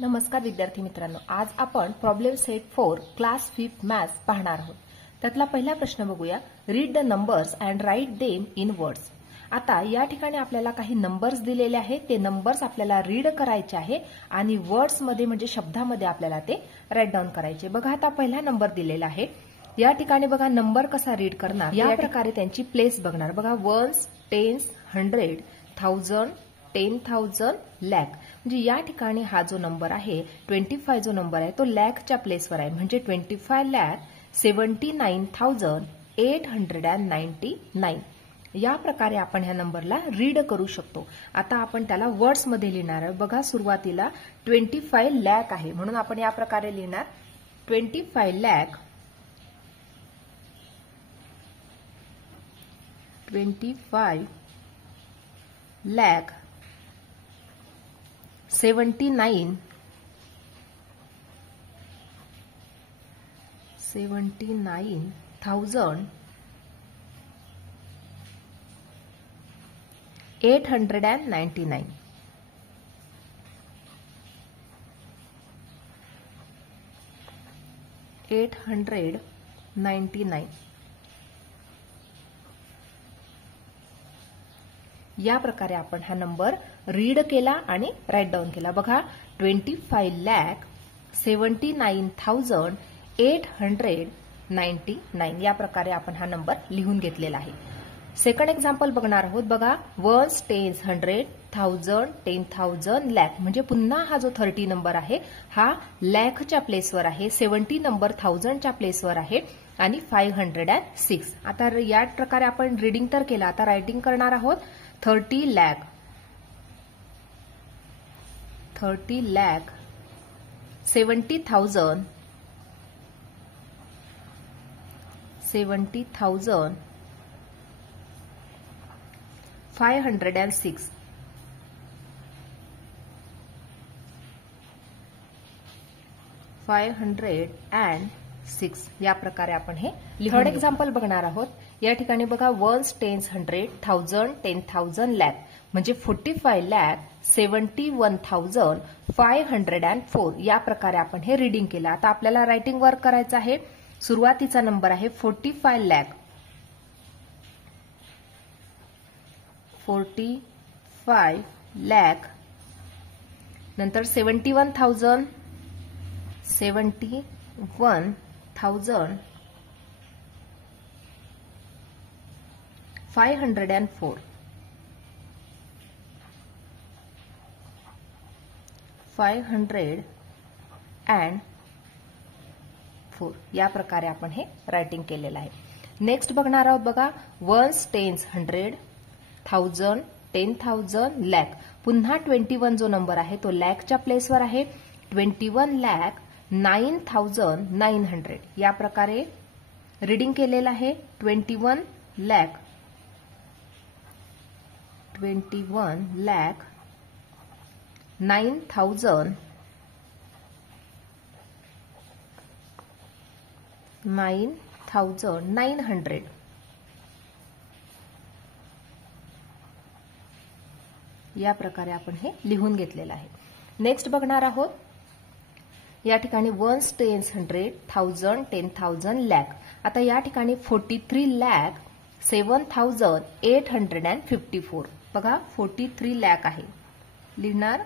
नमस्कार विद्यार्थी मित्रांनो, आज आपण प्रॉब्लेम सेट 4 क्लास 5 मॅथ्स पाहणार आहोत। त्यातला पहिला प्रश्न बघूया। Read the numbers and write them in words. आता या ठिकाणी आपल्याला काही नंबर्स दिलेले आहेत, ते नंबर्स आपल्याला रीड करायचे आहे आणि वर्ड्स मध्ये म्हणजे शब्दामध्ये आपल्याला ते राईट डाऊन करायचे। बघा आता पहिला नंबर दिलेला आहे, या ठिकाणी बघा नंबर कसा रीड करणार, या प्रकारे त्यांची प्लेस बघणार। बघा वन्स, टेन्स, 100, 1000, 10,000, लॅक। म्हणजे या ठिकाणी हा जो नंबर आहे 25 जो नंबर आहे तो लॅकच्या प्लेसवर आहे, म्हणजे 25,79,899। या प्रकारे आपण ह्या नंबरला रीड करू शकतो। आता आपण त्याला वर्ड्स मध्ये लिहिणार आहे। बघा सुरुवातीला 25 लॅक आहे, म्हणून आपण या प्रकारे लिहिणार 25 लॅक 25 lakh 79,899। या प्रकारे आपण हा नंबर रीड केला आणि राईट डाऊन केला। बघा 25,79,899 या प्रकारे आपण हा नंबर लिहून घेतलेला आहे। सेकंड एक्झाम्पल बघणार आहोत। बघा वन्स, टेन्स, 100, 1000, 10,000, लॅक। म्हणजे पुन्हा हा जो 30 नंबर आहे हा लॅकच्या प्लेसवर आहे, 70 नंबर 1000च्या प्लेसवर आहे आणि 506। आता या प्रकारे आपण रीडिंग तर केला, आता रायटिंग करणार आहोत। 30 lakh 70,000 506 506 या प्रकारे आपण हे थर्ड एक्झाम्पल बघणार आहोत। या ठिकाणी बघा वन्स, टेन्स, 100, 1000, 10,000, लॅक। म्हणजे 45,71,504 या प्रकारे आपण हे रीडिंग केलं। आता आपल्याला रायटिंग वर्क करायचं आहे। सुरुवातीचा नंबर आहे 45 lakh 45 lakh, नंतर 71,000 504 504 या प्रकारे आपण हे रायटिंग केलेलं आहे। नेक्स्ट बघणार आहोत। बघा वन्स, टेन्स, 100, 1000, 10,000, लॅक। पुन्हा 21 जो नंबर आहे तो लॅकच्या प्लेसवर आहे, 21,09,900 या प्रकारे रीडिंग केलेलं आहे। 21 lakh 9,900 या प्रकारे आपण हे लिहून घेतलेलं आहे। नेक्स्ट बघणार आहोत। या ठिकाणी वन्स, टेन्स, 100, 1000, 10,000, लॅक। आता या ठिकाणी 43,07,854 बघा 43 लॅक आहे, लिहिणार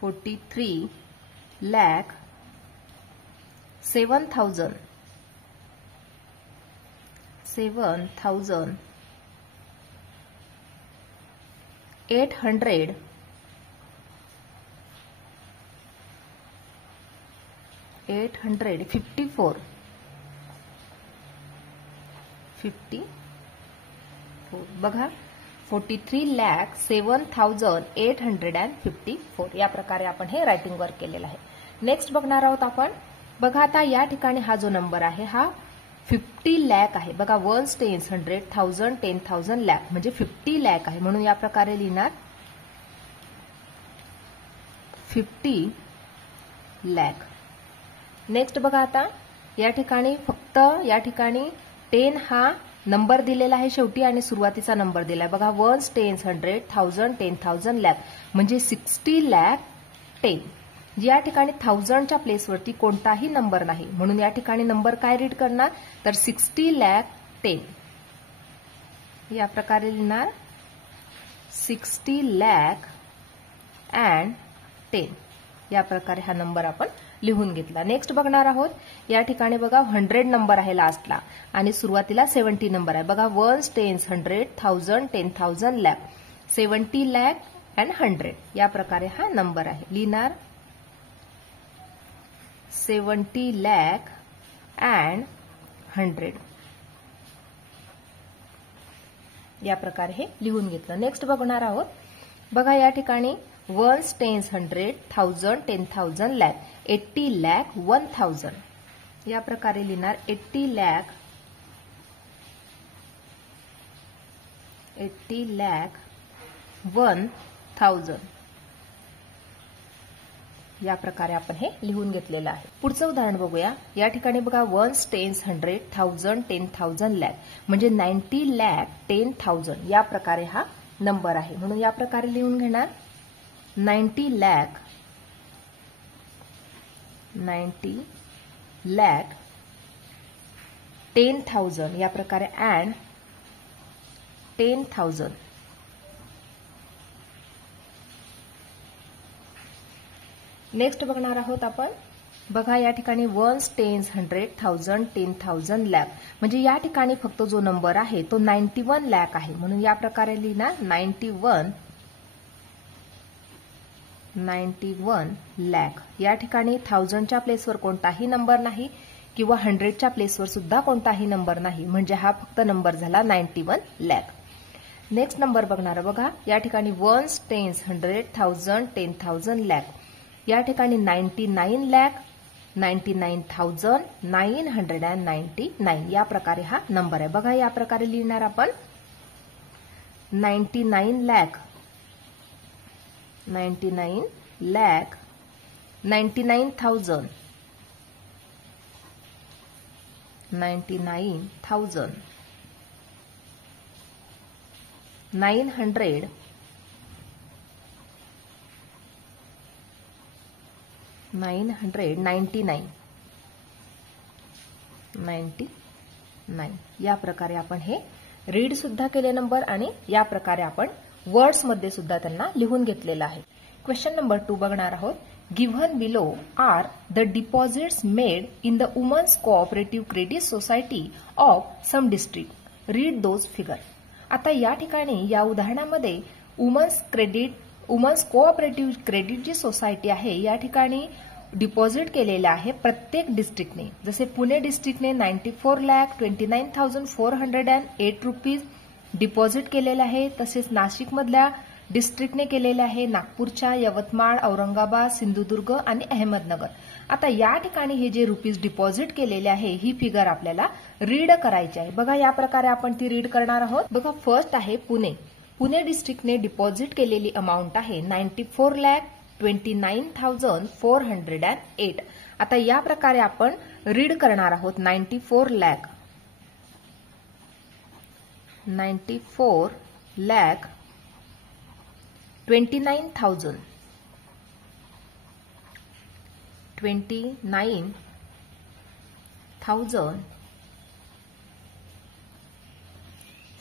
43,07,854 बघा 43,07,854 या प्रकारे आपण हे रायटिंग वर्क केलेलं आहे। नेक्स्ट बघणार आहोत आपण। बघा आता या ठिकाणी हा जो नंबर आहे हा 50 लॅक आहे। बघा वन्स, टेन्स, 100, 1000, 10,000, लॅक। म्हणजे 50 लॅक आहे, म्हणून या प्रकारे लिहिणार 50 लॅक। नेक्स्ट बघा आता या ठिकाणी फक्त या ठिकाणी 10 हा नंबर दिलेला आहे शेवटी आणि सुरुवातीचा नंबर दिलाय बघा. 1, 10, 100, 1000, 10,000, lakh म्हणजे 60 lakh 10. या ठिकाणी 1000च्या प्लेसवरती कोणताही नंबर नाही म्हणून या ठिकाणी नंबर काय रीड करणार तर 60 lakh 10. या प्रकारे लिहिणार 60 lakh and 10. या प्रकारे हा नंबर आपण लिहून घेतला. नेक्स्ट बघणार आहोत. या ठिकाणी बघा 100 नंबर आहे लास्टला आणि सुरुवातीला 70 नंबर आहे बघा. 1, 10, 100, 1000, 10,000, lakh 70 lakh and 100. या प्रकारे हा नंबर आहे. लिहिणार 70 lakh and 100. या प्रकारे हे लिहून घेतलं. नेक्स्ट बघणार आहोत. बघा या ठिकाणी 1, 10, 100, 1000, 10,000, lakh 80 lakh 1000. या प्रकारे लिहिणार 80 lakh 1000. या प्रकारे आपण हे लिहून घेतलेलं आहे. पुढचं उदाहरण बघूया. या ठिकाणी बघा 1, 10, 100, 1000, 10,000, lakh म्हणजे 90 lakh 10,000. या प्रकारे हा नंबर आहे म्हणून या प्रकारे लिहून घेणार 90 lakh 10,000. या प्रकारे and 10,000. नेक्स्ट बघणार आहोत आपण. बघा या ठिकाणी 1, 10, 100, 1000, 10,000, lakh म्हणजे या ठिकाणी फक्त जो नंबर आहे तो 91 lakh आहे म्हणून या प्रकारे लिहिणार 91 lakh. या ठिकाणी 1000च्या प्लेसवर कोणताही नंबर नाही किंवा 100च्या प्लेसवर सुद्धा कोणताही नंबर नाही म्हणजे हा फक्त नंबर झाला 91 lakh. नेक्स्ट नंबर बघणार बघा. या ठिकाणी 1, 10, 100, 1000, 10,000, lakh या ठिकाणी 99 lakh 99,999. या प्रकारे हा नंबर आहे बघा. या प्रकारे लिहिणार आपण 99 lakh 99,000 999 या प्रकारे आपण हे रीड सुद्धा केले नंबर आणि या प्रकारे आपण वर्ड्स मध्ये सुद्धा त्यांना लिहून घेतलेलं आहे. क्वेश्चन नंबर 2 बघणार आहोत. Given below are the deposits made in the women's cooperative credit society of some district. Read those figure. आता या ठिकाणी या उदाहरणामध्ये वुमन्स कोऑपरेटिव्ह क्रेडिट जी सोसायटी आहे या ठिकाणी डिपॉझिट केलेलं आहे प्रत्येक डिस्ट्रिक्टने. जसे पुणे डिस्ट्रिक्टने 94,29,408 रुपीज डिपॉझिट केलेले आहे. तसेच नाशिकमधल्या डिस्ट्रिक्टने केलेले आहे. नागपूरच्या, यवतमाळ, औरंगाबाद, सिंधुदुर्ग आणि अहमदनगर. आता या ठिकाणी हे जे रुपीज डिपॉझिट केलेले आहे ही फिगर आपल्याला रीड करायची आहे. बघा या प्रकारे आपण ती रीड करणार आहोत. बघा फर्स्ट आहे पुणे. पुणे डिस्ट्रिक्टने डिपॉझिट केलेली अमाऊंट आहे 94,29,408. आता या प्रकारे आपण रीड करणार आहोत 94 lakh 29,000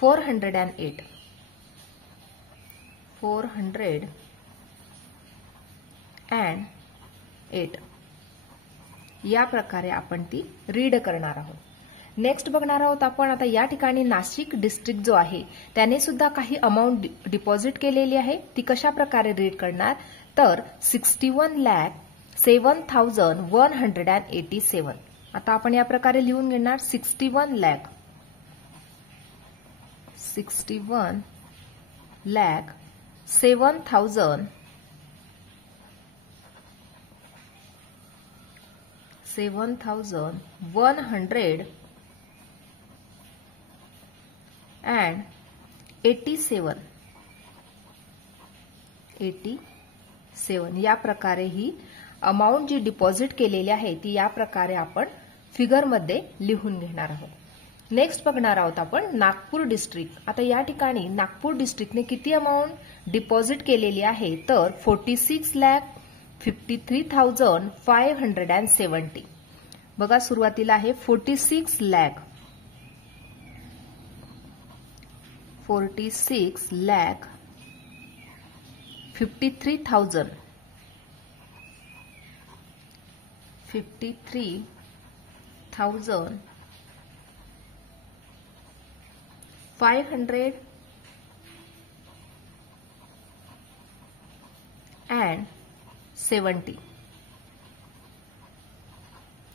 408 408 या प्रकारे आपण ती रीड करणार आहोत. नेक्स्ट बघणार आहोत आपण. आता या ठिकाणी नाशिक डिस्ट्रिक्ट जो आहे त्याने सुद्धा काही अमाऊंट डिपॉझिट केलेली आहे. ती कशा प्रकारे रीड करणार तर 61,07,187. आता आपण या प्रकारे लिहून घेणार 7,187. या प्रकारे ही अमाऊंट जी डिपॉझिट केलेली आहे ती या प्रकारे आपण फिगरमध्ये लिहून घेणार आहोत. नेक्स्ट बघणार आहोत आपण नागपूर डिस्ट्रिक्ट. आता या ठिकाणी नागपूर डिस्ट्रिक्टने किती अमाऊंट डिपॉझिट केलेली आहे तर 46,53,570. बघा सुरुवातीला आहे 46,53,570. 570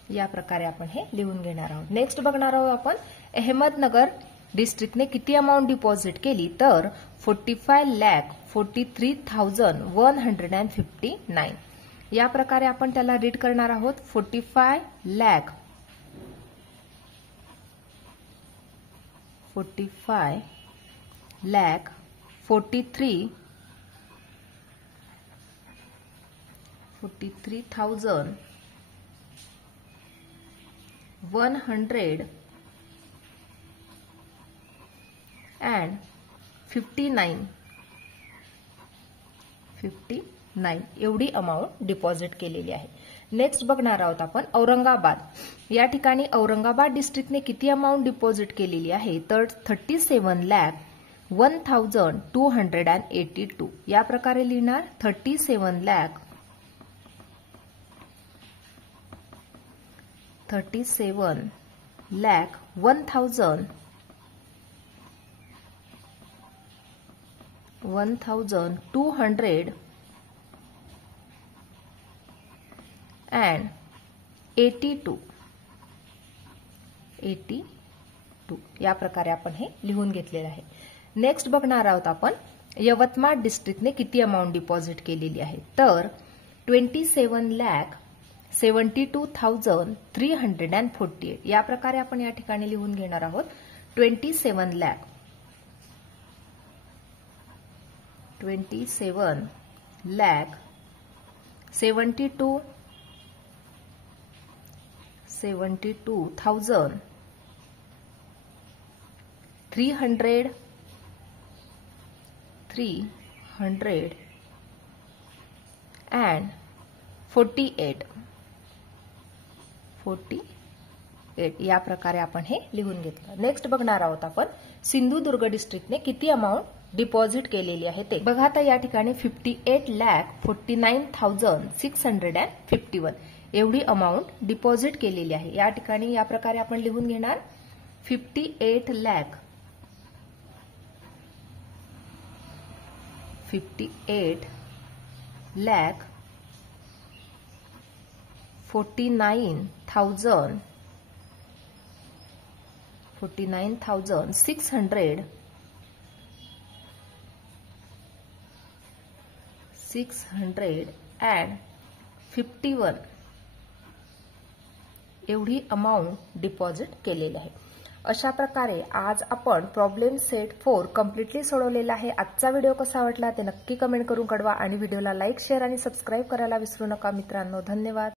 या प्रकारे आपण हे लिहून घेणार आहोत. नेक्स्ट बघणार आहोत आपण अहमदनगर डिस्ट्रिक्टने किती अमाऊंट डिपॉझिट केली तर 45,43,159. या प्रकारे आपण त्याला रीड करणार आहोत. 45,43,159 एवढी अमाऊंट डिपॉझिट केलेली आहे. नेक्स्ट बघणार आहोत आपण औरंगाबाद. या ठिकाणी औरंगाबाद डिस्ट्रिक्टने किती अमाऊंट डिपॉझिट केलेली आहे तर 37,01,282. या प्रकारे लिहिणार 37,01,282. या प्रकारे आपण हे लिहून घेतलेले आहे. नेक्स्ट बघणार आहोत आपण यवतमाळ डिस्ट्रिक्टने किती अमाऊंट डिपॉझिट केलेली आहे तर 27,72,348. या प्रकारे आपण या ठिकाणी लिहून घेणार आहोत. 27,72,348 या प्रकारे आपण हे लिहून घेतलं. नेक्स्ट बघणार आहोत आपण सिंधुदुर्ग डिस्ट्रिक्टने किती अमाऊंट डिपॉझिट केलेली आहे ते. बघा आता या ठिकाणी 58,49,651 एवढी अमाऊंट डिपॉझिट केलेली आहे. या ठिकाणी या प्रकारे आपण लिहून घेणार 58,49,651 एवढी अमाऊंट डिपॉझिट केलेली आहे. अशा प्रकारे आज आपण प्रॉब्लेम सेट 4 कम्प्लिटली सोडवलेला आहे. आजचा व्हिडिओ कसा वाटला ते नक्की कमेंट करून कळवा आणि व्हिडिओला लाईक, शेअर आणि सबस्क्राईब करायला विसरू नका मित्रांनो. धन्यवाद.